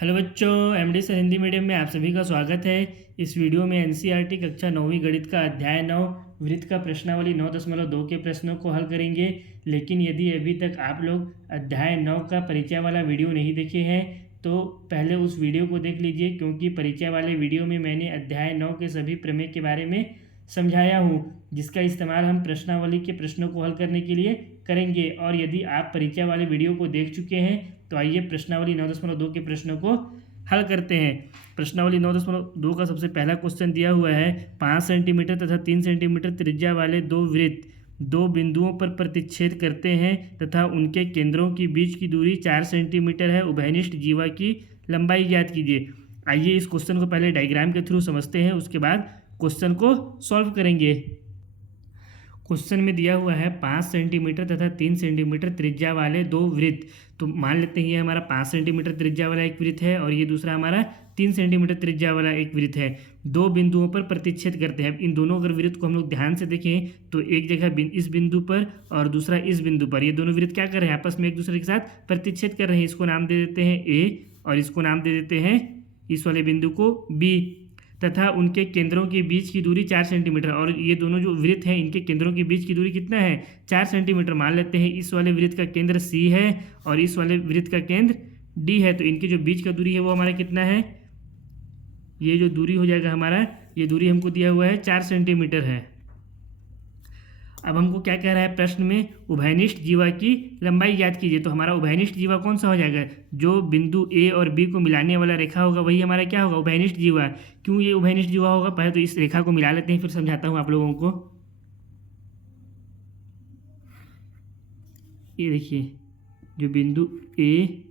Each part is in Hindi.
हेलो बच्चों, एमडी सर हिंदी मीडियम में आप सभी का स्वागत है। इस वीडियो में एनसीईआरटी कक्षा 9वीं गणित का अध्याय 9 वृत्त का प्रश्नावली 9.2 के प्रश्नों को हल करेंगे। लेकिन यदि अभी तक आप लोग अध्याय 9 का परिचय वाला वीडियो नहीं देखे हैं तो पहले उस वीडियो को देख लीजिए, क्योंकि परिचय वाले वीडियो में मैंने अध्याय 9 के सभी प्रमेय के बारे में समझाया हूँ, जिसका इस्तेमाल हम प्रश्नावली के प्रश्नों को हल करने के लिए करेंगे। और यदि आप परिचय वाले वीडियो को देख चुके हैं तो आइए प्रश्नावली 9.2 के प्रश्नों को हल करते हैं। प्रश्नावली 9.2 का सबसे पहला क्वेश्चन दिया हुआ है, 5 सेंटीमीटर तथा 3 सेंटीमीटर त्रिज्या वाले दो वृत्त दो बिंदुओं पर प्रतिच्छेद करते हैं तथा उनके केंद्रों के बीच की दूरी 4 सेंटीमीटर है। उभयनिष्ठ जीवा की लंबाई ज्ञात कीजिए। आइए इस क्वेश्चन को पहले डायग्राम के थ्रू समझते हैं, उसके बाद क्वेश्चन को सॉल्व करेंगे। क्वेश्चन में दिया हुआ है 5 सेंटीमीटर तथा 3 सेंटीमीटर त्रिज्या वाले दो वृत्त। तो मान लेते हैं ये हमारा 5 सेंटीमीटर त्रिज्या वाला एक वृत्त है और ये दूसरा हमारा 3 सेंटीमीटर त्रिज्या वाला एक वृत्त है। दो बिंदुओं पर प्रतिच्छेद करते हैं। इन दोनों अगर वृत्त को हम लोग ध्यान से देखें तो एक जगह इस बिंदु पर और दूसरा इस बिंदु पर, ये दोनों वृत्त क्या कर रहे हैं, आपस में एक दूसरे के साथ प्रतिच्छेद कर रहे हैं। इसको नाम दे देते हैं ए और इसको नाम दे देते हैं इस वाले बिंदु को बी, तथा उनके केंद्रों के बीच की दूरी 4 सेंटीमीटर। और ये दोनों जो वृत्त हैं इनके केंद्रों के बीच की दूरी कितना है, 4 सेंटीमीटर। मान लेते हैं इस वाले वृत्त का केंद्र सी है और इस वाले वृत्त का केंद्र डी है, तो इनके जो बीच का दूरी है वो हमारा कितना है, ये जो दूरी हो जाएगा हमारा, ये दूरी हमको दिया हुआ है 4 सेंटीमीटर है। अब हमको क्या कह रहा है प्रश्न में, उभयनिष्ठ जीवा की लंबाई ज्ञात कीजिए। तो हमारा उभयनिष्ठ जीवा कौन सा हो जाएगा, जो बिंदु ए और बी को मिलाने वाला रेखा होगा वही हमारा क्या होगा, उभयनिष्ठ जीवा। क्यों ये उभयनिष्ठ जीवा होगा, पहले तो इस रेखा को मिला लेते हैं फिर समझाता हूँ आप लोगों को। ये देखिए, जो बिंदु ए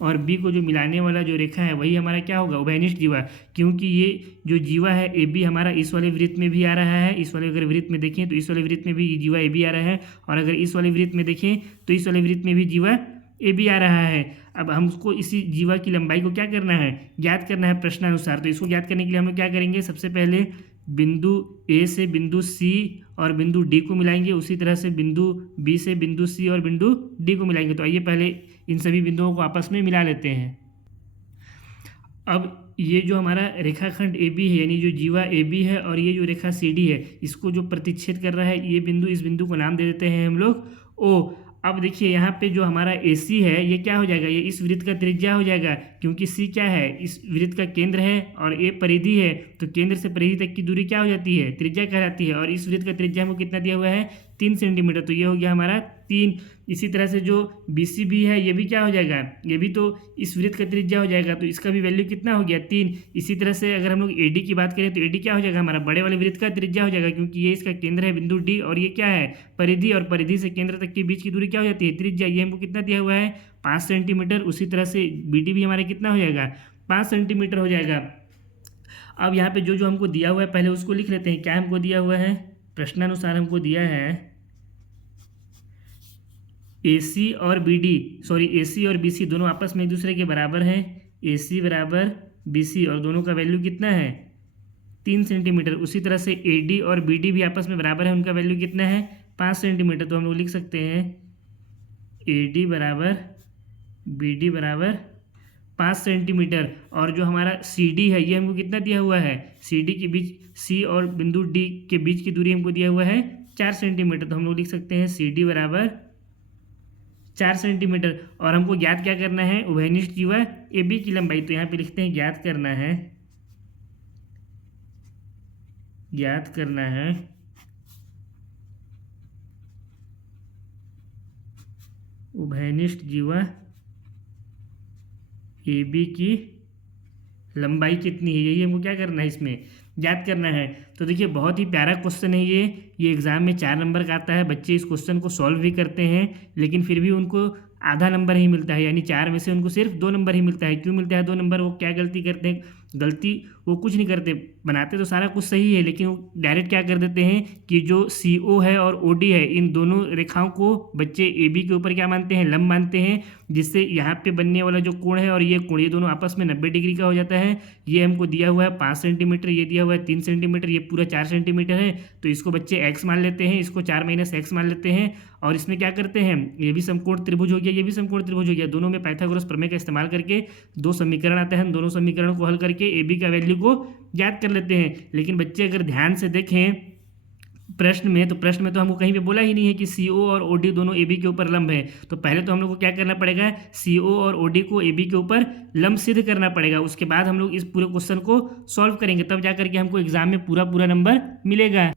और बी को जो मिलाने वाला जो रेखा है वही हमारा क्या होगा, उभयनिष्ठ जीवा। क्योंकि ये जो जीवा है ए बी हमारा इस वाले वृत्त में भी आ रहा है, इस वाले अगर वृत्त में देखें तो इस वाले वृत्त में भी ये जीवा ए बी आ रहा है, और अगर इस वाले वृत्त में देखें तो इस वाले वृत्त में भी जीवा ए बी आ रहा है। अब हमको इसी जीवा की लंबाई को क्या करना है, ज्ञात करना है प्रश्नानुसार। तो इसको ज्ञात करने के लिए हम लोग क्या करेंगे, सबसे पहले बिंदु ए से बिंदु सी और बिंदु डी को मिलाएंगे, उसी तरह से बिंदु बी से बिंदु सी और बिंदु डी को मिलाएंगे। तो आइए पहले इन सभी बिंदुओं को आपस में मिला लेते हैं। अब ये जो हमारा रेखाखंड ए बी है, यानी जो जीवा ए बी है, और ये जो रेखा सी डी है, इसको जो प्रतिच्छेद कर रहा है ये बिंदु, इस बिंदु को नाम दे देते हैं हम लोग ओ। अब देखिए यहाँ पे जो हमारा ए सी है ये क्या हो जाएगा, ये इस वृत्त का त्रिज्या हो जाएगा, क्योंकि सी क्या है, इस वृत्त का केंद्र है और ए परिधि है। तो केंद्र से परिधि तक की दूरी क्या हो जाती है, त्रिज्या कहलाती है। और इस वृत्त का त्रिज्या हमको कितना दिया हुआ है, 3 सेंटीमीटर। तो ये हो गया हमारा 3। इसी तरह से जो बी सी भी है ये भी क्या हो जाएगा, ये भी तो इस वृत्त का त्रिज्या हो जाएगा, तो इसका भी वैल्यू कितना हो गया, 3। इसी तरह से अगर हम लोग ए डी की बात करें तो ए डी क्या हो जाएगा, हमारा बड़े वाले वृत्त का त्रिज्या हो जाएगा, क्योंकि ये इसका केंद्र है बिंदु डी और ये क्या है, परिधि, और परिधि से केंद्र तक के बीच की दूरी क्या हो जाती है, त्रिज्या। ये हमको कितना दिया हुआ है, 5 सेंटीमीटर। उसी तरह से बी डी भी हमारा कितना हो जाएगा, 5 सेंटीमीटर हो जाएगा। अब यहाँ पे जो जो हमको दिया हुआ है पहले उसको लिख लेते हैं। क्या हमको दिया हुआ है, प्रश्नानुसार हमको दिया है ए सी और बी डी, सॉरी ए सी और बी सी दोनों आपस में एक दूसरे के बराबर हैं। ए सी बराबर बी सी, और दोनों का वैल्यू कितना है, 3 सेंटीमीटर। उसी तरह से ए डी और बी डी भी आपस में बराबर है, उनका वैल्यू कितना है, 5 सेंटीमीटर। तो हम लोग लिख सकते हैं ए डी बराबर बी डी बराबर 5 सेंटीमीटर। और जो हमारा सी डी है ये हमको कितना दिया हुआ है, सी डी के बीच, सी और बिंदु डी के बीच की दूरी हमको दिया हुआ है 4 सेंटीमीटर। तो हम लोग लिख सकते हैं सी डी बराबर 4 सेंटीमीटर। और हमको ज्ञात क्या करना है, उभयनिष्ठ जीवा ए बी की लंबाई। तो यहाँ पे लिखते हैं ज्ञात करना है, ज्ञात करना है उभयनिष्ठ जीवा ए बी की लंबाई कितनी है, यही हमको क्या करना है, इसमें ज्ञात करना है। तो देखिए बहुत ही प्यारा क्वेश्चन है ये एग्ज़ाम में 4 नंबर का आता है। बच्चे इस क्वेश्चन को सॉल्व भी करते हैं लेकिन फिर भी उनको आधा नंबर ही मिलता है, यानी 4 में से उनको सिर्फ 2 नंबर ही मिलता है। क्यों मिलता है 2 नंबर, वो क्या गलती करते हैं, गलती वो कुछ नहीं करते, बनाते तो सारा कुछ सही है, लेकिन वो डायरेक्ट क्या कर देते हैं कि जो CO है और OD है, इन दोनों रेखाओं को बच्चे AB के ऊपर क्या मानते हैं, लंब मानते हैं, जिससे यहाँ पे बनने वाला जो कोण है और ये कोण, ये दोनों आपस में 90 डिग्री का हो जाता है। ये हमको दिया हुआ है 5 सेंटीमीटर, ये दिया हुआ है 3 सेंटीमीटर, ये पूरा 4 सेंटीमीटर है, तो इसको बच्चे x मान लेते हैं, इसको 4 - x मान लेते हैं, और इसमें क्या करते हैं, ये भी समकोण त्रिभुज हो गया, ये भी समकोण त्रिभुज हो गया, दोनों में पाइथागोरस प्रमेय का इस्तेमाल करके दो समीकरण आता है, हम दोनों समीकरणों को हल करके AB का वैल्यू को ज्ञात कर लेते हैं। लेकिन बच्चे अगर ध्यान से देखें प्रश्न में तो हमको कहीं पे बोला ही नहीं है कि CO और OD दोनों AB के ऊपर लंब है। तो पहले तो हम लोग को क्या करना पड़ेगा, CO और OD को AB के ऊपर लंब सिद्ध करना पड़ेगा, उसके बाद हम लोग इस पूरे क्वेश्चन को सॉल्व करेंगे, तब जा करके हमको एग्जाम में पूरा नंबर मिलेगा।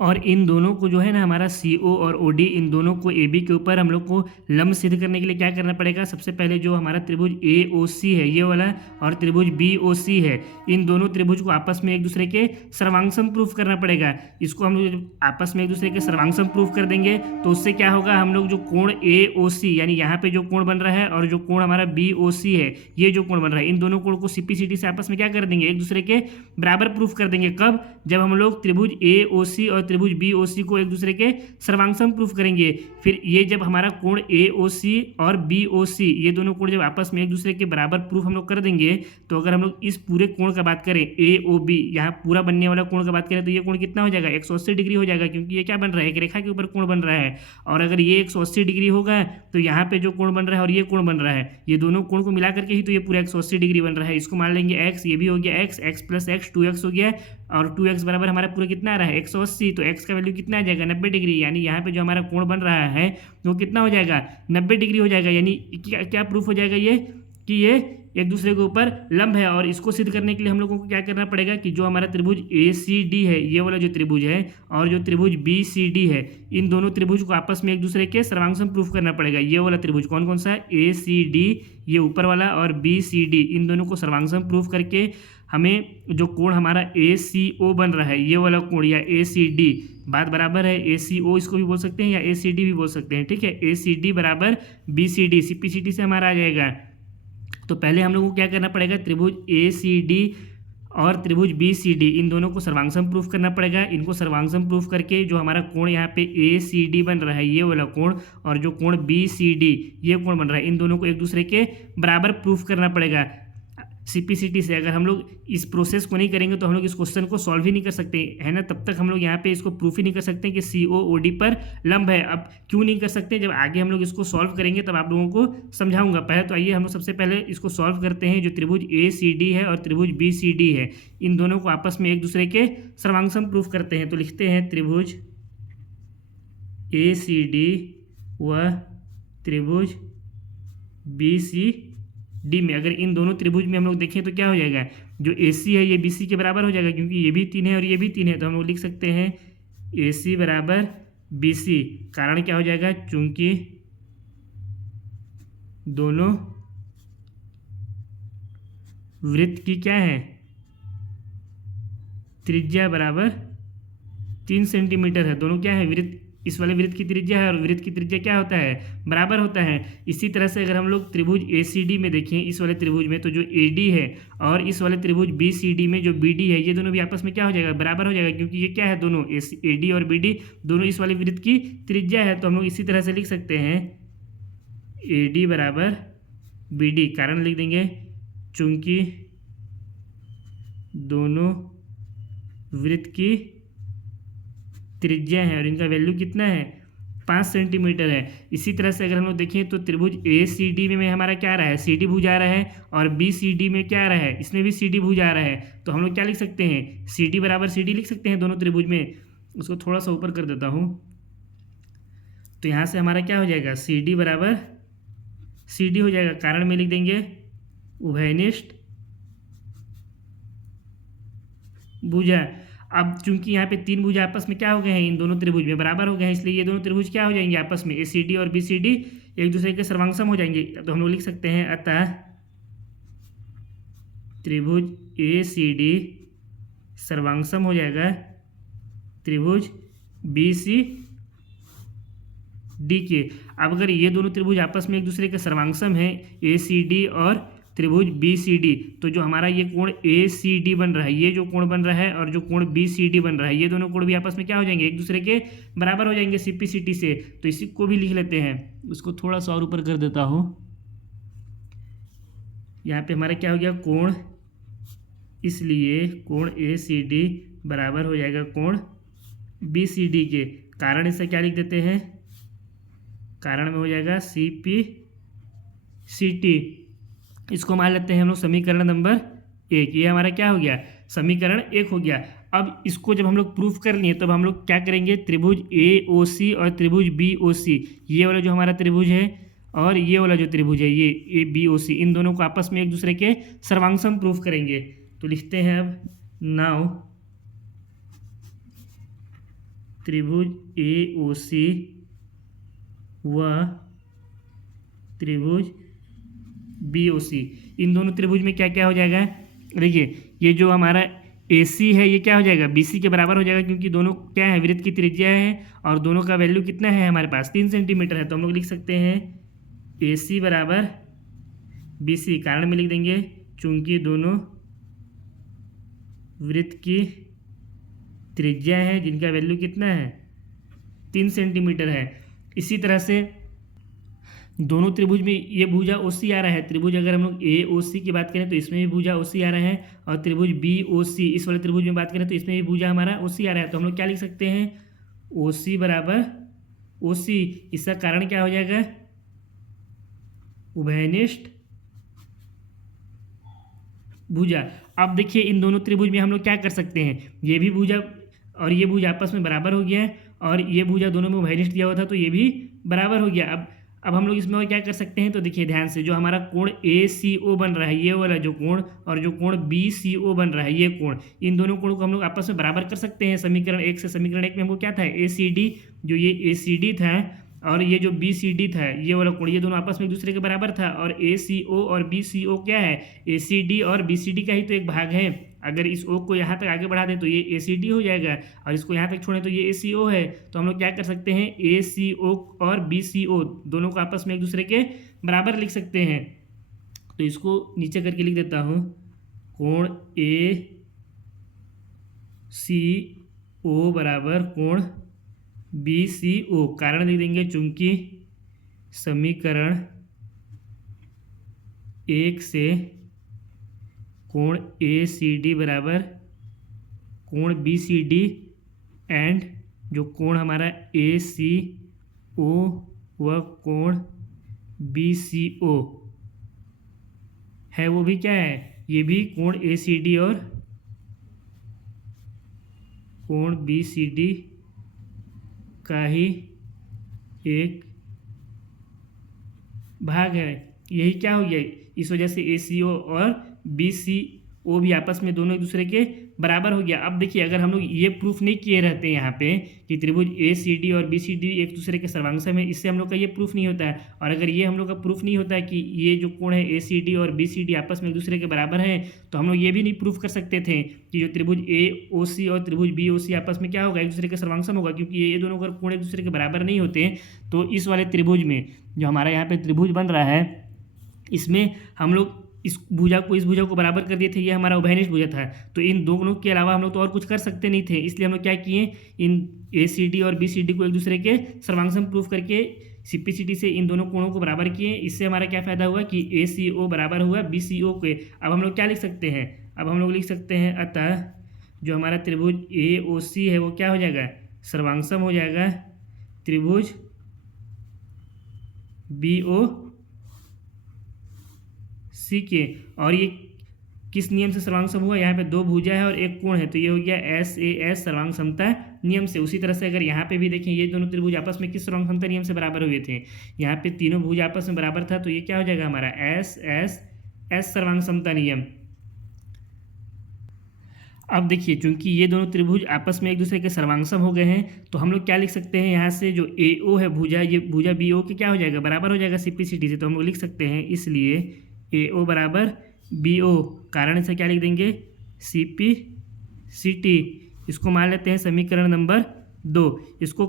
और इन दोनों को जो है ना, हमारा CO और OD, इन दोनों को AB के ऊपर हम लोग को लंब सिद्ध करने के लिए क्या करना पड़ेगा, सबसे पहले जो हमारा त्रिभुज AOC है ये वाला, और त्रिभुज BOC है, इन दोनों त्रिभुज को आपस में एक दूसरे के सर्वांगसम प्रूफ करना पड़ेगा। इसको हम लोग आपस में एक दूसरे के सर्वांगसम प्रूफ कर देंगे तो उससे क्या होगा, हम लोग जो कोण AOC यानी यहाँ पे जो कोण बन रहा है और जो कोण हमारा BOC है, ये जो कोण बन रहा है, इन दोनों कोण को CPCT से आपस में क्या कर देंगे, एक दूसरे के बराबर प्रूफ कर देंगे। कब, जब हम लोग त्रिभुज AOC और त्रिभुज BOC को एक दूसरे के सर्वांगसम प्रूफ करेंगे। फिर ये जब हमारा कोण AOC और BOC, ये दोनों कोण जब आपस में एक दूसरे के बराबर प्रूफ हम लोग कर देंगे, तो अगर हम लोग इस पूरे कोण का बात करें AOB, यहाँ पूरा बनने वाला कोण का बात करें, तो ये कोण कितना हो जाएगा, 180 डिग्री हो जाएगा, क्योंकि ये क्या बन रहा है, एक रेखा के ऊपर कोण बन रहा है। और अगर ये 180 डिग्री होगा तो यहाँ पे जो कोण बन रहा है और ये कोण बन रहा है, ये दोनों कोण को मिला करके ही तो ये पूरा 180 डिग्री बन रहा है। इसको मान लेंगे x, ये भी हो गया x, x + x 2x हो गया, और 2x बराबर हमारा पूरा कितना आ रहा है 180, तो x का वैल्यू कितना आ जाएगा 90 डिग्री, यानी यहाँ पे जो हमारा कोण बन रहा है वो कितना हो जाएगा 90 डिग्री हो जाएगा। यानी क्या प्रूफ हो जाएगा ये, कि ये एक दूसरे के ऊपर लंब है। और इसको सिद्ध करने के लिए हम लोगों को क्या करना पड़ेगा कि जो हमारा त्रिभुज ACD है, ये वाला जो त्रिभुज है, और जो त्रिभुज BCD है, इन दोनों त्रिभुज को आपस में एक दूसरे के सर्वांगसम प्रूफ करना पड़ेगा। ये वाला त्रिभुज कौन कौन सा है, ACD ये ऊपर वाला और BCD, इन दोनों को सर्वांगसम प्रूफ करके हमें जो कोण हमारा ACO बन रहा है, ये वाला कोण या ACD, बात बराबर है, ACO इसको भी बोल सकते हैं या ACD भी बोल सकते हैं, ठीक है। ACD बराबर BCD, CPCT से हमारा आ जाएगा। तो पहले हम लोगों को क्या करना पड़ेगा, त्रिभुज ACD और त्रिभुज BCD, इन दोनों को सर्वांगसम प्रूफ करना पड़ेगा। इनको सर्वांगसम प्रूफ करके जो हमारा कोण यहाँ पे ACD बन रहा है, ये वाला कोण, और जो कोण BCD ये कोण बन रहा है, इन दोनों को एक दूसरे के बराबर प्रूफ करना पड़ेगा CPCT से। अगर हम लोग इस प्रोसेस को नहीं करेंगे तो हम लोग इस क्वेश्चन को सॉल्व ही नहीं कर सकते, है ना। तब तक हम लोग यहाँ पे इसको प्रूफ ही नहीं कर सकते कि COOD पर लंब है। अब क्यों नहीं कर सकते, जब आगे हम लोग इसको सॉल्व करेंगे तब आप लोगों को समझाऊंगा। पहले तो आइए हम लोग सबसे पहले इसको सॉल्व करते हैं। जो त्रिभुज ACD है और त्रिभुज BCD है, इन दोनों को आपस में एक दूसरे के सर्वांगसम प्रूफ करते हैं। तो लिखते हैं त्रिभुज ACD व त्रिभुज BCD में, अगर इन दोनों त्रिभुज में हम लोग देखें तो क्या हो जाएगा, जो AC है ये BC के बराबर हो जाएगा, क्योंकि ये भी 3 है और ये भी 3 है, तो हम लोग लिख सकते हैं AC बराबर BC। कारण क्या हो जाएगा, चूंकि दोनों वृत्त की क्या है, त्रिज्या बराबर 3 सेंटीमीटर है। दोनों क्या है, वृत्त, इस वाले वृत्त की त्रिज्या है और वृत्त की त्रिज्या क्या होता है, बराबर होता है। इसी तरह से अगर हम लोग त्रिभुज ACD में देखें, इस वाले त्रिभुज में, तो जो AD है और इस वाले त्रिभुज BCD में जो BD है, ये दोनों भी आपस में क्या हो जाएगा, बराबर हो जाएगा, क्योंकि ये क्या है, दोनों AD और BD दोनों इस वाले वृत्त की त्रिज्या है। तो हम लोग इसी तरह से लिख सकते हैं AD बराबर BD। कारण लिख देंगे चूंकि दोनों वृत्त की त्रिज्या है और इनका वैल्यू कितना है, 5 सेंटीमीटर है। इसी तरह से अगर हम लोग देखें तो त्रिभुज ACD में हमारा क्या आ रहा है, CD भुज आ रहा है, और BCD में क्या आ रहा है, इसमें भी CD भुज आ रहा है। तो हम लोग क्या लिख सकते हैं, CD बराबर CD लिख सकते हैं दोनों त्रिभुज में। उसको थोड़ा सा ऊपर कर देता हूँ, तो यहाँ से हमारा क्या हो जाएगा, CD बराबर CD हो जाएगा। कारण में लिख देंगे उभयनिष्ठ भुजा। अब चूंकि यहाँ पे 3 भुजा आपस में क्या हो गए हैं, इन दोनों त्रिभुज में बराबर हो गए हैं, इसलिए ये दोनों त्रिभुज क्या हो जाएंगे आपस में, ACD और BCD एक दूसरे के सर्वांगसम हो जाएंगे। तो हम लोग लिख सकते हैं अतः त्रिभुज ACD सर्वांगसम हो जाएगा त्रिभुज BCD के। अब अगर ये दोनों त्रिभुज आपस में एक दूसरे के सर्वांगसम हैं, ACD और त्रिभुज बी सी डी, तो जो हमारा ये कोण ए सी डी बन रहा है, ये जो कोण बन रहा है और जो कोण बी सी डी बन रहा है, ये दोनों कोण भी आपस में क्या हो जाएंगे, एक दूसरे के बराबर हो जाएंगे सी पी सी टी से। तो इसी को भी लिख लेते हैं, उसको थोड़ा सा और ऊपर कर देता हूँ। यहाँ पे हमारा क्या हो गया कोण, इसलिए कोण ए सी डी बराबर हो जाएगा कोण बी सी डी के। कारण इससे क्या लिख देते हैं, कारण में हो जाएगा सी पी सी टी। इसको मान लेते हैं हम लोग समीकरण नंबर 1। ये हमारा क्या हो गया, समीकरण 1 हो गया। अब इसको जब हम लोग प्रूफ कर लिए तब हम लोग क्या करेंगे, त्रिभुज ए ओ सी और त्रिभुज बी ओ सी, ये वाला जो हमारा त्रिभुज है और ये वाला जो त्रिभुज है ये ए बी ओ सी, इन दोनों को आपस में एक दूसरे के सर्वांगसम प्रूफ करेंगे। तो लिखते हैं अब, नाउ त्रिभुज ए ओ सी व त्रिभुज बी ओ सी, इन दोनों त्रिभुज में क्या क्या हो जाएगा, देखिए ये जो हमारा ए सी है ये क्या हो जाएगा, बी सी के बराबर हो जाएगा, क्योंकि दोनों क्या है, वृत्त की त्रिज्या है और दोनों का वैल्यू कितना है हमारे पास 3 सेंटीमीटर है। तो हम लोग लिख सकते हैं ए सी बराबर बी सी। कारण में लिख देंगे चूंकि दोनों वृत्त की त्रिज्या है जिनका वैल्यू कितना है 3 सेंटीमीटर है। इसी तरह से दोनों त्रिभुज में ये भुजा ओ सी आ रहा है, त्रिभुज अगर हम लोग ए ओ सी की बात करें तो इसमें भी भुजा ओ सी आ रहा है, और त्रिभुज बी ओ सी इस वाले त्रिभुज में बात करें तो इसमें भी भुजा हमारा ओ सी आ रहा है। तो हम लोग क्या लिख सकते हैं, ओ सी बराबर ओ सी। इसका कारण क्या हो जाएगा, उभयनिष्ठ भुजा। अब देखिए इन दोनों त्रिभुज में हम लोग क्या कर सकते हैं, ये भी भुजा और ये भुजा आपस में बराबर हो गया है, और ये भुजा दोनों में उभयनिष्ठ दिया हुआ था तो ये भी बराबर हो गया। अब हम लोग इसमें और क्या कर सकते हैं, तो देखिए ध्यान से, जो हमारा कोण ए सी ओ बन रहा है ये वाला जो कोण, और जो कोण बी सी ओ बन रहा है ये कोण, इन दोनों कोणों को हम लोग आपस में बराबर कर सकते हैं समीकरण 1 से। समीकरण 1 में हमको क्या था, ए सी डी, जो ये ए सी डी था और ये जो बी सी डी था ये वाला कोण, ये दोनों आपस में एक दूसरे के बराबर था। और ए सी ओ और बी सी ओ क्या है, ए सी डी और बी सी डी का ही तो एक भाग है। अगर इस ओ को यहाँ तक आगे बढ़ा दें तो ये ए सी डी हो जाएगा, और इसको यहाँ तक छोड़ें तो ये ए सी ओ है। तो हम लोग क्या कर सकते हैं, ए सी ओ और बी सी ओ दोनों को आपस में एक दूसरे के बराबर लिख सकते हैं। तो इसको नीचे करके लिख देता हूँ, कोण ए सी ओ बराबर कोण बी सी ओ। कारण लिख देंगे चूंकि समीकरण 1 से कोण ए सी डी बराबर कोण बी सी डी, एंड जो कोण हमारा ए सी ओ व कोण बी सी ओ है वो भी क्या है, ये भी कोण ए सी डी और कोण बी सी डी का ही एक भाग है। यही क्या हो गया, इस वजह से ए सी ओ और बी सी ओ भी आपस में दोनों एक दूसरे के बराबर हो गया। अब देखिए अगर हम लोग ये प्रूफ नहीं किए रहते यहाँ पे कि त्रिभुज ए सी डी और बी सी डी एक दूसरे के सर्वांगसम है, इससे हम लोग का ये प्रूफ नहीं होता है। और अगर ये हम लोग का प्रूफ नहीं होता है कि ये जो कोण है ए सी डी और बी सी डी आपस में एक दूसरे के बराबर है, तो हम लोग ये भी नहीं प्रूफ कर सकते थे कि जो त्रिभुज ए ओ सी और त्रिभुज बी ओ सी आपस में क्या होगा, एक दूसरे के सर्वांगसम होगा। क्योंकि ये दोनों अगर कोण एक दूसरे के बराबर नहीं होते तो इस वाले त्रिभुज में जो हमारा यहाँ पे त्रिभुज बन रहा है, इसमें हम लोग इस भुजा को बराबर कर दिए थे, ये हमारा उभयनिष्ठ भुजा था। तो इन दोनों के अलावा हम लोग तो और कुछ कर सकते नहीं थे, इसलिए हम लोग क्या किए, इन ए सी डी और बी सी डी को एक दूसरे के सर्वांगसम प्रूफ करके सी पी सी टी से इन दोनों कोणों को बराबर किए। इससे हमारा क्या फ़ायदा हुआ कि ए सी ओ बराबर हुआ बी सी ओ के। अब हम लोग क्या लिख सकते हैं, अब हम लोग लिख सकते हैं, अतः जो हमारा त्रिभुज ए ओ सी है वो क्या हो जाएगा, सर्वांगसम हो जाएगा त्रिभुज बी ओ सी के। और ये किस नियम से सर्वांगसम हुआ, यहाँ पे दो भुजा है और एक कोण है, तो ये हो गया एस ए एस सर्वांग समता नियम से। उसी तरह से अगर यहाँ पे भी देखें, ये दोनों त्रिभुज आपस में किस सर्वांग समता नियम से बराबर हुए थे, यहाँ पे तीनों भुज आपस में बराबर था, तो ये क्या हो जाएगा हमारा एस एस एस सर्वांग समता नियम। अब देखिए चूंकि ये दोनों त्रिभुज आपस में एक दूसरे के सर्वांगसम हो गए हैं, तो हम लोग क्या लिख सकते हैं, यहाँ से जो ए ओ है भुजा, ये भुजा बी ओ के क्या हो जाएगा, बराबर हो जाएगा सी पी सी टी से। तो हम लोग लिख सकते हैं इसलिए ए ओ बराबर बी ओ। कारण से क्या लिख देंगे, सी पी सी टी। इसको मान लेते हैं समीकरण नंबर 2। इसको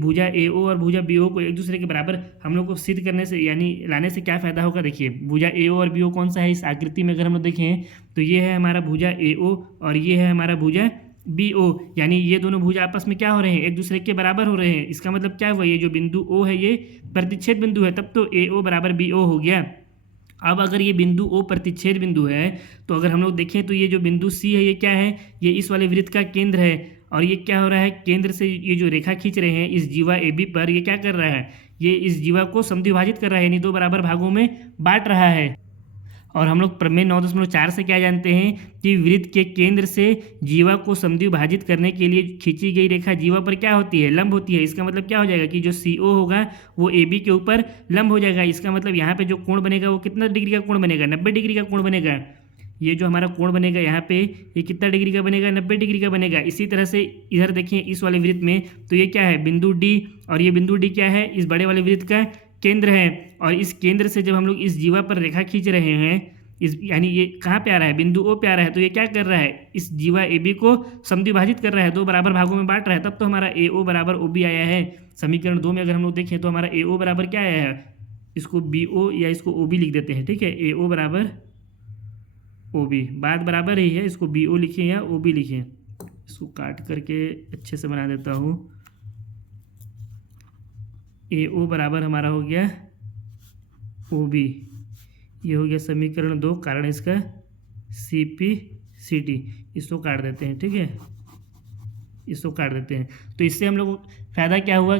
भुजा ए ओ और भुजा बी ओ को एक दूसरे के बराबर हम लोग को सिद्ध करने से यानी लाने से क्या फ़ायदा होगा। देखिए भुजा ए ओ और बी ओ कौन सा है इस आकृति में, अगर हम लोग देखें तो ये है हमारा भुजा ए ओ और ये है हमारा भुजा बी ओ, यानी ये दोनों भुजा आपस में क्या हो रहे हैं, एक दूसरे के बराबर हो रहे हैं। इसका मतलब क्या हुआ, ये जो बिंदु ओ है ये प्रतिच्छेद बिंदु है, तब तो ए ओ बराबर बी ओ हो गया। अब अगर ये बिंदु ओ प्रतिच्छेद बिंदु है तो अगर हम लोग देखें तो ये जो बिंदु सी है ये क्या है, ये इस वाले वृत्त का केंद्र है और ये क्या हो रहा है, केंद्र से ये जो रेखा खींच रहे हैं इस जीवा ए बी पर, ये क्या कर रहा है, ये इस जीवा को समद्विभाजित कर रहा है, यानी दो बराबर भागों में बांट रहा है। और हम लोग प्रमेय 9.4 से क्या जानते हैं कि वृत्त के केंद्र से जीवा को समद्विभाजित करने के लिए खींची गई रेखा जीवा पर क्या होती है, लंब होती है। इसका मतलब क्या हो जाएगा कि जो सी ओ होगा वो ए बी के ऊपर लंब हो जाएगा। इसका मतलब यहाँ पे जो कोण बनेगा वो कितना डिग्री का कोण बनेगा, 90 डिग्री का कोण बनेगा। ये जो हमारा कोण बनेगा यहाँ पे ये कितना डिग्री का बनेगा, 90 डिग्री का बनेगा। इसी तरह से इधर देखिए इस वाले वृत्त में तो ये क्या है, बिंदु डी, और ये बिंदु डी क्या है, इस बड़े वाले वृत्त का केंद्र है। और इस केंद्र से जब हम लोग इस जीवा पर रेखा खींच रहे हैं, इस यानी ये कहाँ पे आ रहा है, बिंदु ओ पे आ रहा है, तो ये क्या कर रहा है, इस जीवा ए बी को समद्विभाजित कर रहा है, दो बराबर भागों में बांट रहा है, तब तो हमारा ए ओ बराबर ओ बी आया है। समीकरण 2 में अगर हम लोग देखें तो हमारा ए ओ बराबर क्या आया है, इसको बी ओ या इसको ओ बी लिख देते हैं, ठीक है, ए ओ बराबर ओ बी, बात बराबर ही है, इसको बी ओ लिखें या ओ बी लिखें। इसको काट करके अच्छे से बना देता हूँ। ए ओ बराबर हमारा हो गया ओ बी, ये हो गया समीकरण 2, कारण इसका सी पी सी टी। इसको काट देते हैं, ठीक है, इसको काट देते हैं। तो इससे हम लोग को फायदा क्या हुआ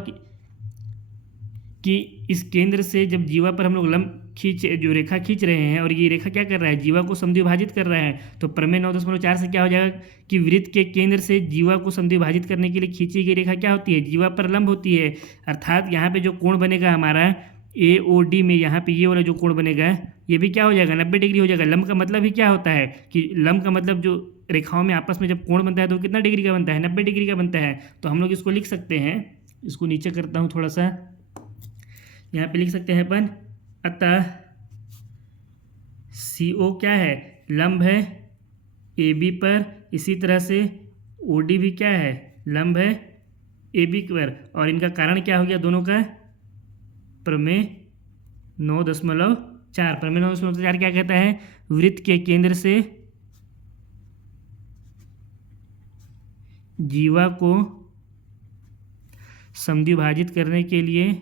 कि इस केंद्र से जब जीवा पर हम लोग लंब जो रेखा खींच रहे हैं और ये रेखा क्या कर रहा है, जीवा को समद्विभाजित कर रहा है, तो प्रमेय 9.4 से क्या हो जाएगा कि वृत्त के केंद्र से जीवा को समद्विभाजित करने के लिए खींची गई रेखा क्या होती है, जीवा पर लंब होती है। अर्थात यहाँ पे जो कोण बनेगा हमारा ए ओ डी में, यहाँ पे ये वाला जो कोण बनेगा ये भी क्या हो जाएगा, 90 डिग्री हो जाएगा। लंब का मतलब ही क्या होता है कि लंब का मतलब जो रेखाओं में आपस में जब कोण बनता है तो कितना डिग्री का बनता है, 90 डिग्री का बनता है। तो हम लोग इसको लिख सकते हैं, इसको नीचे करता हूँ थोड़ा सा, यहाँ पे लिख सकते हैं अपन, अतः सी ओ क्या है, लंब है ए बी पर, इसी तरह से ओ डी भी क्या है, लंब है ए बी पर, और इनका कारण क्या हो गया दोनों का, प्रमेय 9.4। प्रमेय 9.4 क्या कहता है, वृत्त के केंद्र से जीवा को समद्विभाजित करने के लिए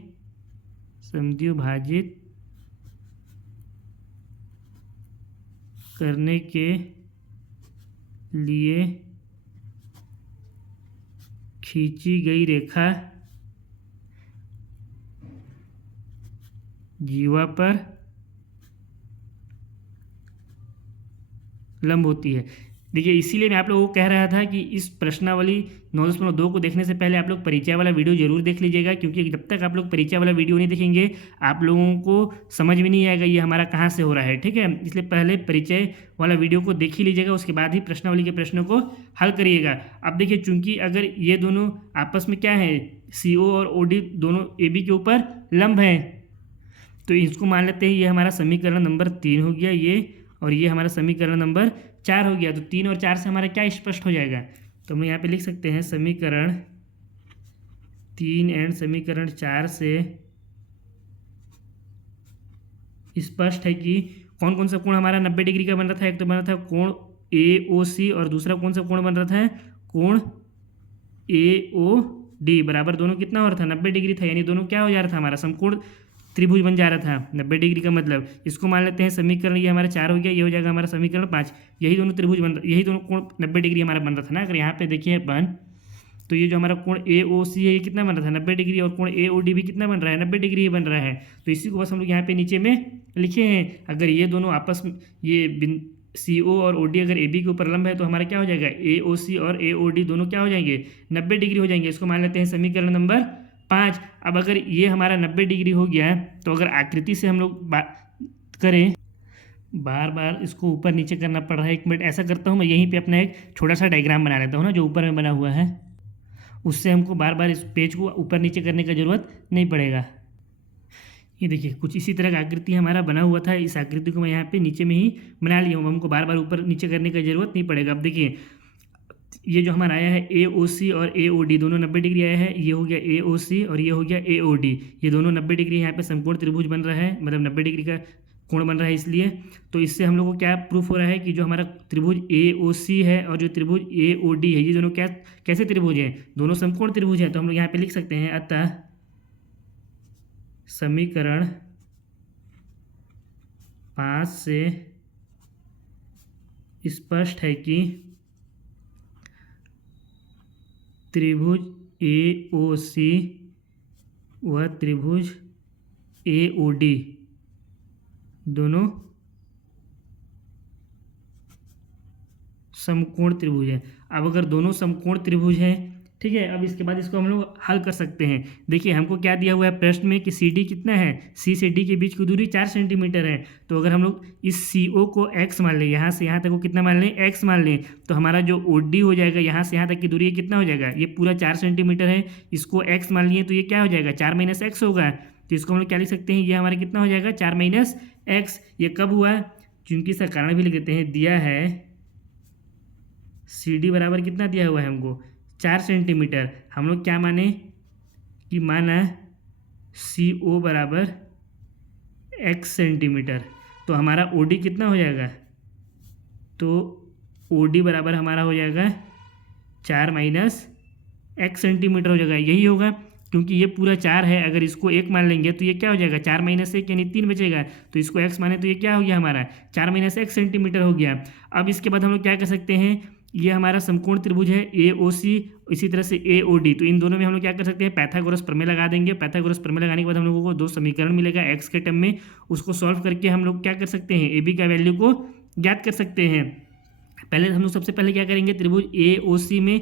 खींची गई रेखा जीवा पर लंब होती है। देखिए इसीलिए मैं आप लोगों को कह रहा था कि इस प्रश्नावली 9.2 को देखने से पहले आप लोग परिचय वाला वीडियो जरूर देख लीजिएगा, क्योंकि जब तक आप लोग परिचय वाला वीडियो नहीं देखेंगे आप लोगों को समझ में नहीं आएगा ये हमारा कहाँ से हो रहा है, ठीक है। इसलिए पहले परिचय वाला वीडियो को देख ही लीजिएगा, उसके बाद ही प्रश्नावली के प्रश्नों को हल करिएगा। अब देखिए चूंकि अगर ये दोनों आपस में क्या है, सी ओ और ओ डी दोनों ए बी के ऊपर लंब हैं, तो इसको मान लेते हैं ये हमारा समीकरण नंबर 3 हो गया ये, और ये हमारा समीकरण नंबर 4 हो गया। तो 3 और 4 से हमारा क्या स्पष्ट हो जाएगा, तो हम यहाँ पे लिख सकते हैं समीकरण 3 एंड समीकरण 4 से स्पष्ट है कि कौन कौन सा कोण हमारा 90 डिग्री का बन रहा था। एक तो बन रहा था कोण ए ओ सी, और दूसरा कौन सा कोण बन रहा था, कोण ए ओ डी, बराबर दोनों कितना हो रहा था, 90 डिग्री था, यानी दोनों क्या हो जा रहा था, हमारा समकोण त्रिभुज बन जा रहा था 90 डिग्री का। मतलब इसको मान लेते हैं समीकरण, ये हमारा 4 हो गया, ये हो जाएगा हमारा समीकरण 5। यही दोनों त्रिभुज यही दोनों कोण 90 डिग्री हमारा बन रहा था ना। अगर यहाँ पे देखिए अपन, तो ये जो हमारा कोण ए ओ सी है ये कितना बन रहा था, 90 डिग्री, और कोण ए ओ डी भी कितना बन रहा है, 90 डिग्री ही बन रहा है। तो इसी को बस हम लोग यहाँ पे नीचे में लिखे हैं। अगर ये दोनों आपस में ये सी ओ और ओ डी अगर ए बी के ऊपर लंब है तो हमारा क्या हो जाएगा, ए ओ सी और ए ओ डी दोनों क्या हो जाएंगे, 90 डिग्री हो जाएंगे। इसको मान लेते हैं समीकरण नंबर 5। अब अगर ये हमारा 90 डिग्री हो गया है तो अगर आकृति से हम लोग बात करें, बार बार इसको ऊपर नीचे करना पड़ रहा है, 1 मिनट ऐसा करता हूँ मैं, यहीं पे अपना एक छोटा सा डायग्राम बना लेता हूँ ना जो ऊपर में बना हुआ है, उससे हमको बार बार इस पेज को ऊपर नीचे करने का ज़रूरत नहीं पड़ेगा। ये देखिए कुछ इसी तरह का आकृति हमारा बना हुआ था, इस आकृति को मैं यहाँ पे नीचे में ही बना लिया हूँ, हमको बार बार ऊपर नीचे करने की ज़रूरत नहीं पड़ेगा। अब देखिए ये जो हमारा आया है AOC और AOD दोनों 90 डिग्री आया है, ये हो गया AOC और ये हो गया AOD, ये दोनों 90 डिग्री यहाँ पे समकोण त्रिभुज बन रहा है, मतलब 90 डिग्री का कोण बन रहा है इसलिए। तो इससे हम लोग को क्या प्रूफ हो रहा है कि जो हमारा त्रिभुज AOC है और जो त्रिभुज AOD है ये दोनों क्या कैसे त्रिभुज है, दोनों समकोण त्रिभुज है। तो हम लोग यहाँ पे लिख सकते हैं अतः समीकरण 5 से स्पष्ट है कि त्रिभुज AOC व त्रिभुज AOD दोनों समकोण त्रिभुज है। अब अगर दोनों समकोण त्रिभुज हैं, ठीक है, अब इसके बाद इसको हम लोग हल कर सकते हैं। देखिए हमको क्या दिया हुआ है प्रश्न में कि CD कितना है, C से D के बीच की दूरी 4 सेंटीमीटर है। तो अगर हम लोग इस CO को x मान लें, यहाँ से यहाँ तक को कितना मान लें, x मान लें, तो हमारा जो OD हो जाएगा यहाँ से यहाँ तक की दूरी ये कितना हो जाएगा, ये पूरा 4 सेंटीमीटर है, इसको x मान लिए तो ये क्या हो जाएगा 4 - x होगा। तो इसको हम लोग क्या लिख सकते हैं, ये हमारा कितना हो जाएगा 4 - x। ये कब हुआ, क्योंकि इसका कारण भी लिख देते हैं, दिया है CD बराबर कितना दिया हुआ है हमको 4 सेंटीमीटर। हम लोग क्या माने कि माना CO बराबर x सेंटीमीटर, तो हमारा OD कितना हो जाएगा, तो OD बराबर हमारा हो जाएगा 4 - x सेंटीमीटर हो जाएगा। यही होगा क्योंकि ये पूरा 4 है, अगर इसको 1 मान लेंगे तो ये क्या हो जाएगा 4 - 1 यानी 3 बचेगा। तो इसको x माने तो ये क्या हो गया हमारा 4 - x सेंटीमीटर हो गया। अब इसके बाद हम लोग क्या कर सकते हैं, ये हमारा समकोण त्रिभुज है AOC, इसी तरह से AOD, तो इन दोनों में हम लोग क्या कर सकते हैं, पाइथागोरस प्रमेय लगा देंगे। पाइथागोरस प्रमेय लगाने के बाद हम लोगों को 2 समीकरण मिलेगा x के टर्म में, उसको सॉल्व करके हम लोग क्या कर सकते हैं, AB का वैल्यू को ज्ञात कर सकते हैं। पहले हम लोग सबसे पहले क्या करेंगे, त्रिभुज AOC में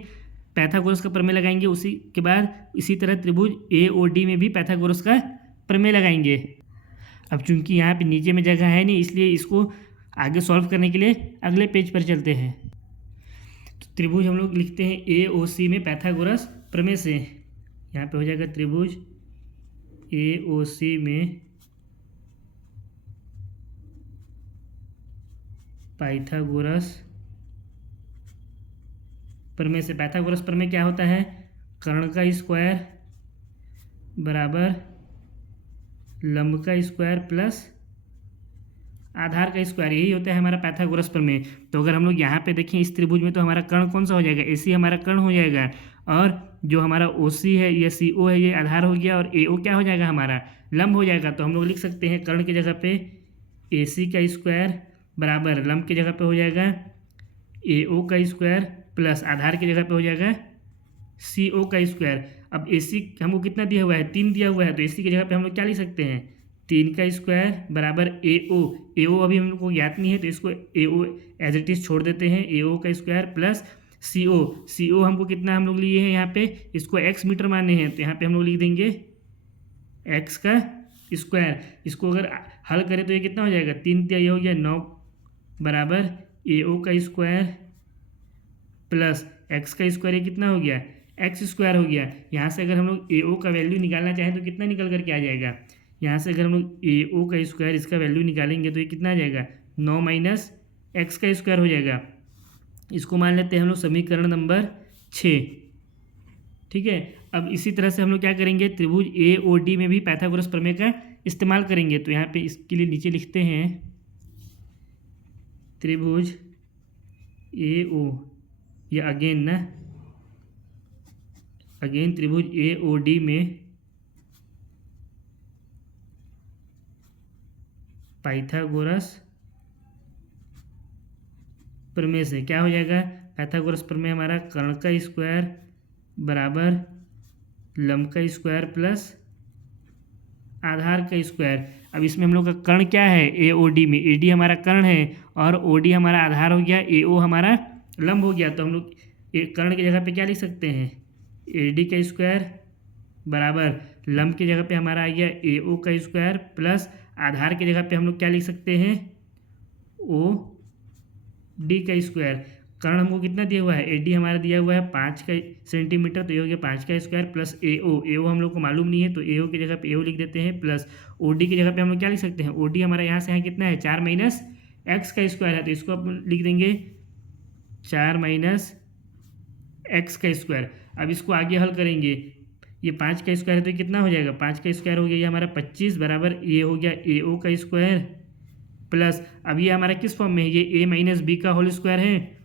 पाइथागोरस का प्रमेय लगाएंगे, उसी के बाद इसी तरह त्रिभुज AOD में भी पाइथागोरस का प्रमेय लगाएंगे। अब चूंकि यहाँ पे नीचे में जगह है नहीं, इसलिए इसको आगे सॉल्व करने के लिए अगले पेज पर चलते हैं। तो त्रिभुज हम लोग लिखते हैं AOC में पाइथागोरस प्रमेय से, यहाँ पे हो जाएगा त्रिभुज AOC में पाइथागोरस प्रमेय से। पाइथागोरस प्रमेय क्या होता है, कर्ण का स्क्वायर बराबर लंब का स्क्वायर प्लस आधार का स्क्वायर, यही होता है हमारा पाइथागोरस प्रमेय। तो अगर हम लोग यहाँ पे देखें इस त्रिभुज में, तो हमारा कर्ण कौन सा हो जाएगा, AC हमारा कर्ण हो जाएगा, और जो हमारा OC है या CO है ये आधार हो गया, और AO क्या हो जाएगा हमारा लंब हो जाएगा। तो हम लोग लिख सकते हैं कर्ण की जगह पे AC का स्क्वायर बराबर लंब की जगह पे हो जाएगा AO का स्क्वायर प्लस आधार की जगह पे हो जाएगा CO का स्क्वायर। अब AC हमको कितना दिया हुआ है, 3 दिया हुआ है, तो AC की जगह पे हम लोग क्या लिख सकते हैं, 3 का स्क्वायर बराबर AO अभी हम लोग को ज्ञात नहीं है, तो इसको AO एज इट इज छोड़ देते हैं, AO का स्क्वायर प्लस CO हमको कितना हम लोग लिए हैं यहाँ पे, इसको x मीटर माने हैं, तो यहाँ पे हम लोग लिख देंगे x का स्क्वायर। इसको अगर हल करें तो ये कितना हो जाएगा, 3 ये हो गया 9 बराबर AO का स्क्वायर प्लस x का स्क्वायर, ये कितना हो गया x स्क्वायर हो गया। यहाँ से अगर हम लोग AO का वैल्यू निकालना चाहें तो कितना निकल करके आ जाएगा, यहाँ से अगर हम लोग AO का स्क्वायर इसका वैल्यू निकालेंगे तो ये कितना आ जाएगा 9 - x का स्क्वायर हो जाएगा। इसको मान लेते हैं हम लोग समीकरण नंबर 6, ठीक है। अब इसी तरह से हम लोग क्या करेंगे, त्रिभुज AOD में भी पाइथागोरस प्रमेय का इस्तेमाल करेंगे। तो यहाँ पे इसके लिए नीचे लिखते हैं त्रिभुज AO, या अगेन त्रिभुज AOD में पाइथागोरस प्रमेय से क्या हो जाएगा, पाइथागोरस प्रमेय हमारा कर्ण का स्क्वायर बराबर लंब का स्क्वायर प्लस आधार का स्क्वायर। अब इसमें हम लोग का कर्ण क्या है AOD में, AD हमारा कर्ण है और OD हमारा आधार हो गया, AO हमारा लंब हो गया। तो हम लोग कर्ण की जगह पे क्या लिख सकते हैं, AD का स्क्वायर बराबर लंब की जगह पे हमारा आ गया AO का स्क्वायर प्लस आधार की जगह पे हम लोग क्या लिख सकते हैं OD का स्क्वायर। कर्ण हमको कितना दिया हुआ है, AD हमारा दिया हुआ है 5 सेंटीमीटर, तो ये हो गया 5 का स्क्वायर प्लस AO हम लोग को मालूम नहीं है, तो AO की जगह पे AO लिख देते हैं प्लस OD की जगह पे हम लोग क्या लिख सकते हैं, OD हमारा यहाँ से यहाँ कितना है 4 - x का स्क्वायर है, तो इसको आप लिख देंगे 4 - एक्स का स्क्वायर। अब इसको आगे हल करेंगे, ये 5 का स्क्वायर है तो ये कितना हो जाएगा, 5 का स्क्वायर हो गया ये हमारा 25 बराबर ये हो गया ए ओ का स्क्वायर प्लस, अब ये हमारा किस फॉर्म में है, ये ए माइनस बी का होल स्क्वायर है,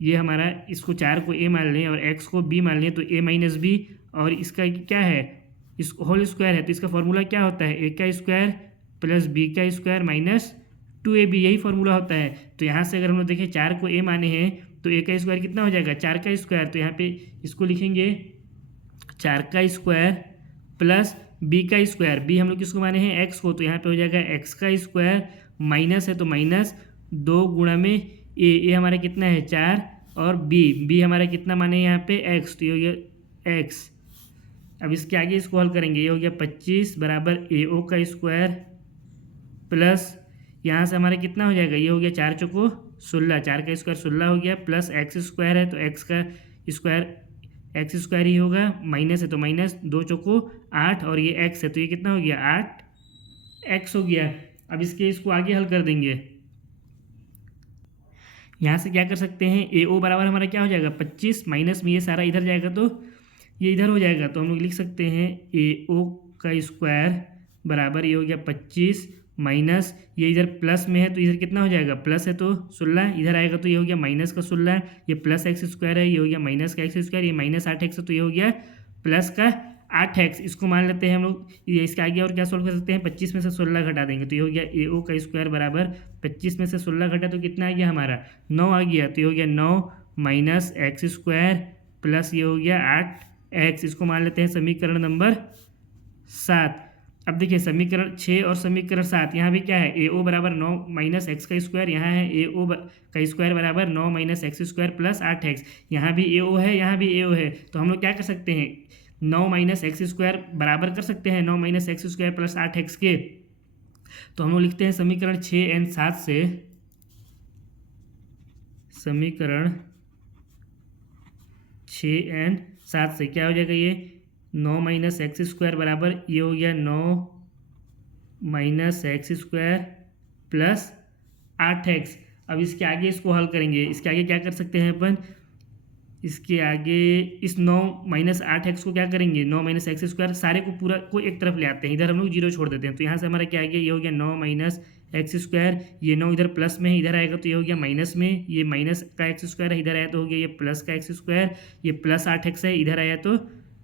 ये हमारा इसको 4 को ए मान लें और एक्स को बी मान लें तो ए माइनस बी, और इसका क्या है, इस होल स्क्वायर है तो इसका फॉर्मूला क्या होता है, ए का स्क्वायर प्लस बी का स्क्वायर माइनस 2ab, यही फॉर्मूला होता है। तो यहाँ से अगर हम लोग देखें 4 को ए माने हैं तो ए का स्क्वायर कितना हो जाएगा, 4 का स्क्वायर, तो यहाँ पे इसको लिखेंगे 4 का स्क्वायर प्लस बी का स्क्वायर, बी हम लोग किसको माने हैं, एक्स को, तो यहाँ पे हो जाएगा एक्स का स्क्वायर माइनस है तो माइनस 2 गुणा में ए हमारा कितना है 4 और बी हमारा कितना माने हैं यहाँ पे एक्स, तो ये हो गया एक्स। अब इसके आगे इसको हल करेंगे, ये हो गया 25 बराबर ए ओ का स्क्वायर प्लस यहाँ से हमारा कितना हो जाएगा, ये हो गया 4 चौको 16, 4 का स्क्वायर 16 हो गया प्लस एक्स स्क्वायर है तो एक्स का स्क्वायर एक्स स्क्वायर ही होगा, माइनस है तो माइनस 2 चौको 8 और ये एक्स है तो ये कितना हो गया 8 एक्स हो गया। अब इसको आगे हल कर देंगे, यहाँ से क्या कर सकते हैं, ए ओ बराबर हमारा क्या हो जाएगा 25 माइनस में ये सारा इधर जाएगा तो ये इधर हो जाएगा, तो हम लोग लिख सकते हैं ए ओ का स्क्वायर बराबर ये हो गया 25 माइनस ये इधर प्लस में है तो इधर कितना हो जाएगा, प्लस है तो 16, इधर आएगा तो ये हो गया माइनस का 16, ये प्लस एक्स स्क्वायर है, ये हो गया माइनस का एक्स स्क्वायर, ये माइनस 8x है तो ये हो गया प्लस का 8x। इसको मान लेते हैं हम लोग, ये इसके आगे और क्या सोल्व कर सकते हैं, 25 में से 16 घटा देंगे तो ये हो गया ए ओ का स्क्वायर बराबर 25 में से 16 घटा तो कितना आ गया हमारा 9 आ गया, तो ये हो गया 9 माइनस एक्स स्क्वायर प्लस ये हो गया 8x। इसको मान लेते हैं समीकरण नंबर 7। अब देखिए समीकरण 6 और समीकरण 7, यहाँ भी क्या है, ए ओ बराबर 9 माइनस एक्स का स्क्वायर, यहाँ है ए ओ का स्क्वायर बराबर 9 minus x square plus 8x, यहाँ भी ए ओ है यहाँ भी ए ओ है, तो हम लोग क्या कर सकते हैं 9 माइनस एक्स स्क्वायर बराबर कर सकते हैं 9 minus x square plus 8x के, तो हम लोग लिखते हैं समीकरण 6n7 से, समीकरण 6n7 से क्या हो जाएगा, ये 9 माइनस एक्स स्क्वायर बराबर ये हो गया 9 minus x square plus 8x। अब इसके आगे इसको हल करेंगे, इसके आगे क्या कर सकते हैं अपन, इसके आगे इस 9 माइनस 8x को क्या करेंगे, 9 माइनस एक्स स्क्वायर सारे को पूरा को एक तरफ ले आते हैं, इधर हम लोग जीरो छोड़ देते हैं, तो यहाँ से हमारा क्या आ गया, ये हो गया 9 माइनस एक्स स्क्वायर, ये 9 इधर प्लस में है इधर आएगा तो ये हो गया माइनस में, ये माइनस का एक्स स्क्वायर है इधर आया तो हो गया ये प्लस का एक्स स्क्वायर, ये प्लस 8x है इधर आया तो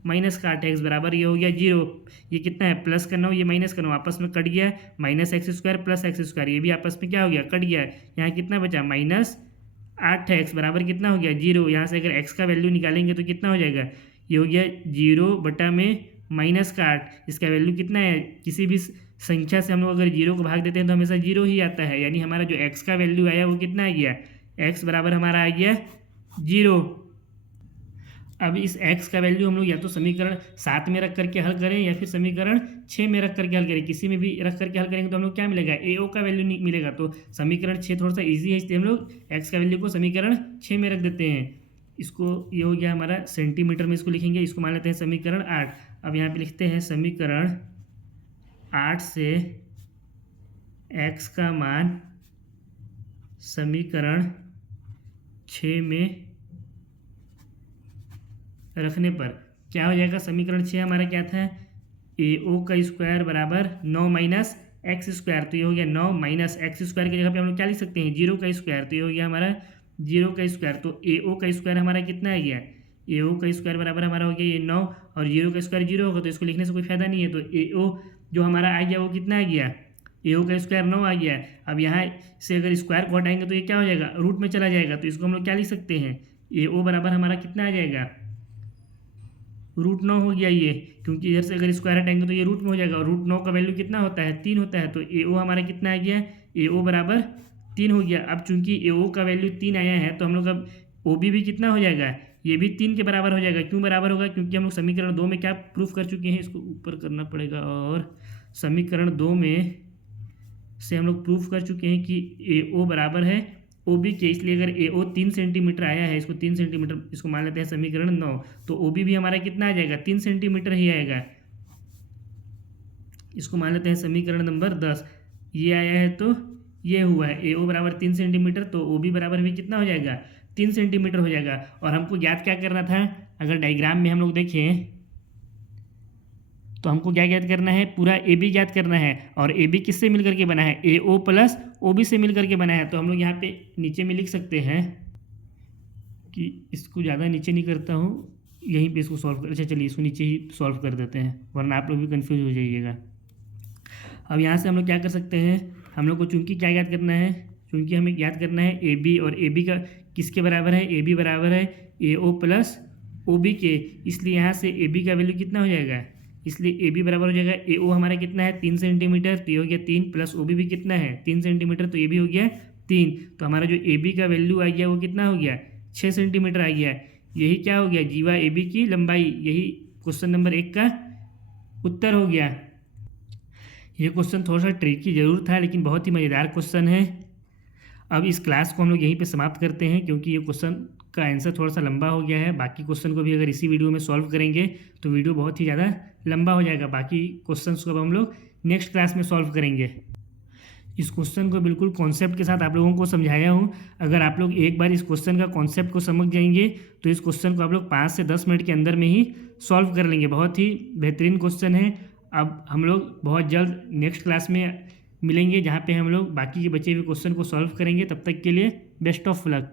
माइनस का 8x बराबर ये हो गया 0, ये कितना है प्लस का 9 ये माइनस का 9 आपस में कट गया, minus x square plus x square ये भी आपस में क्या हो गया कट गया, यहाँ कितना बचा माइनस 8x बराबर कितना हो गया 0, यहाँ से अगर x का वैल्यू निकालेंगे तो कितना हो जाएगा, ये हो गया 0 बटा में माइनस का 8, इसका वैल्यू कितना है, किसी भी संख्या से हम लोग अगर 0 को भाग देते हैं तो हमेशा 0 ही आता है, यानी हमारा जो x का वैल्यू आया वो कितना आ गया, x बराबर हमारा आ गया 0। अब इस x का वैल्यू हम लोग या तो समीकरण 7 में रख करके हल करें या फिर समीकरण 6 में रख करके हल करें, किसी में भी रख करके हल करेंगे तो हम लोग क्या मिलेगा, ए ओ का वैल्यू मिलेगा, तो समीकरण 6 थोड़ा सा इजी है इसलिए हम लोग x का वैल्यू को समीकरण 6 में रख देते हैं। इसको ये हो गया हमारा सेंटीमीटर में इसको लिखेंगे, इसको मान लेते हैं समीकरण 8। अब यहाँ पर लिखते हैं समीकरण 8 से x का मान समीकरण 6 में रखने पर क्या हो जाएगा, समीकरण 6 हमारा क्या था, ए ओ का स्क्वायर बराबर 9 माइनस एक्स स्क्वायर, तो ये हो गया 9 माइनस एक्स स्क्वायर की जगह पे हम लोग क्या लिख सकते हैं 0 का स्क्वायर, तो ये हो गया हमारा 0 का स्क्वायर, तो ए ओ का स्क्वायर हमारा कितना आ गया, ए ओ का स्क्वायर बराबर हमारा हो गया ये 9 और 0 का स्क्वायर 0 होगा तो इसको लिखने से कोई फायदा नहीं है, तो ए ओ जो हमारा आ गया वो कितना आ गया, ए ओ का स्क्वायर 9 आ गया। अब यहाँ से अगर स्क्वायर को हटाएंगे तो ये क्या हो जाएगा, रूट में चला जाएगा, तो इसको हम लोग क्या लिख सकते हैं, ए ओ बराबर हमारा कितना आ जाएगा, √9 हो गया ये, क्योंकि इधर से अगर स्क्वायर हटाएंगे तो ये रूट में हो जाएगा, और √9 का वैल्यू कितना होता है 3 होता है, तो ए ओ हमारा कितना आ गया, ए ओ बराबर 3 हो गया। अब चूंकि ए ओ का वैल्यू 3 आया है तो हम लोग अब ओ बी भी कितना हो जाएगा, ये भी 3 के बराबर हो जाएगा। क्यों बराबर होगा, क्योंकि हम लोग समीकरण 2 में क्या प्रूफ कर चुके हैं, इसको ऊपर करना पड़ेगा, और समीकरण 2 में से हम लोग प्रूफ कर चुके हैं कि ए ओ बराबर है ओ बी के, इसलिए अगर ए ओ 3 सेंटीमीटर आया है, इसको 3 सेंटीमीटर इसको मान लेते हैं समीकरण 9, तो ओ बी भी हमारा कितना आ जाएगा 3 सेंटीमीटर ही आएगा, इसको मान लेते हैं समीकरण नंबर 10। ये आया है तो ये हुआ है ए ओ बराबर 3 सेंटीमीटर, तो ओ बी बराबर भी कितना हो जाएगा 3 सेंटीमीटर हो जाएगा। और हमको ज्ञात क्या करना था, अगर डायग्राम में हम लोग देखें तो हमको क्या ज्ञात करना है, पूरा ए बी ज्ञात करना है। और ए बी किससे मिल करके बना है, ए ओ प्लस ओ बी से मिल करके बना है। तो हम लोग यहाँ पे नीचे में लिख सकते हैं कि इसको ज़्यादा नीचे नहीं करता हूँ, यहीं पे इसको सॉल्व कर, अच्छा चलिए इसको नीचे ही सॉल्व कर देते हैं, वरना आप लोग भी कन्फ्यूज हो जाइएगा। अब यहाँ से हम लोग क्या कर सकते हैं, हम लोग को चूंकि क्या याद करना है, चूंकि हमें याद करना है ए बी, और ए बी का किसके बराबर है, ए बी बराबर है ए ओ प्लस ओ बी के, इसलिए यहाँ से ए बी का वैल्यू कितना हो जाएगा, इसलिए ए बी बराबर हो जाएगा ए ओ हमारा कितना है 3 सेंटीमीटर, तो ये हो गया 3 प्लस ओ बी भी कितना है 3 सेंटीमीटर, तो ये भी हो गया 3। तो हमारा जो ए बी का वैल्यू आ गया वो कितना हो गया 6 सेंटीमीटर आ गया। यही क्या हो गया, जीवा ए बी की लंबाई, यही क्वेश्चन नंबर 1 का उत्तर हो गया। ये क्वेश्चन थोड़ा सा ट्रिकी जरूर था, लेकिन बहुत ही मज़ेदार क्वेश्चन है। अब इस क्लास को हम लोग यहीं पे समाप्त करते हैं, क्योंकि ये क्वेश्चन का आंसर थोड़ा सा लंबा हो गया है। बाकी क्वेश्चन को भी अगर इसी वीडियो में सॉल्व करेंगे तो वीडियो बहुत ही ज़्यादा लंबा हो जाएगा। बाकी क्वेश्चंस को अब हम लोग नेक्स्ट क्लास में सॉल्व करेंगे। इस क्वेश्चन को बिल्कुल कॉन्सेप्ट के साथ आप लोगों को समझाया हूँ। अगर आप लोग एक बार इस क्वेश्चन का कॉन्सेप्ट को समझ जाएंगे तो इस क्वेश्चन को आप लोग 5 से 10 मिनट के अंदर में ही सॉल्व कर लेंगे। बहुत ही बेहतरीन क्वेश्चन है। अब हम लोग बहुत जल्द नेक्स्ट क्लास में मिलेंगे, जहाँ पे हम लोग बाकी के बचे हुए क्वेश्चन को सॉल्व करेंगे। तब तक के लिए बेस्ट ऑफ लक।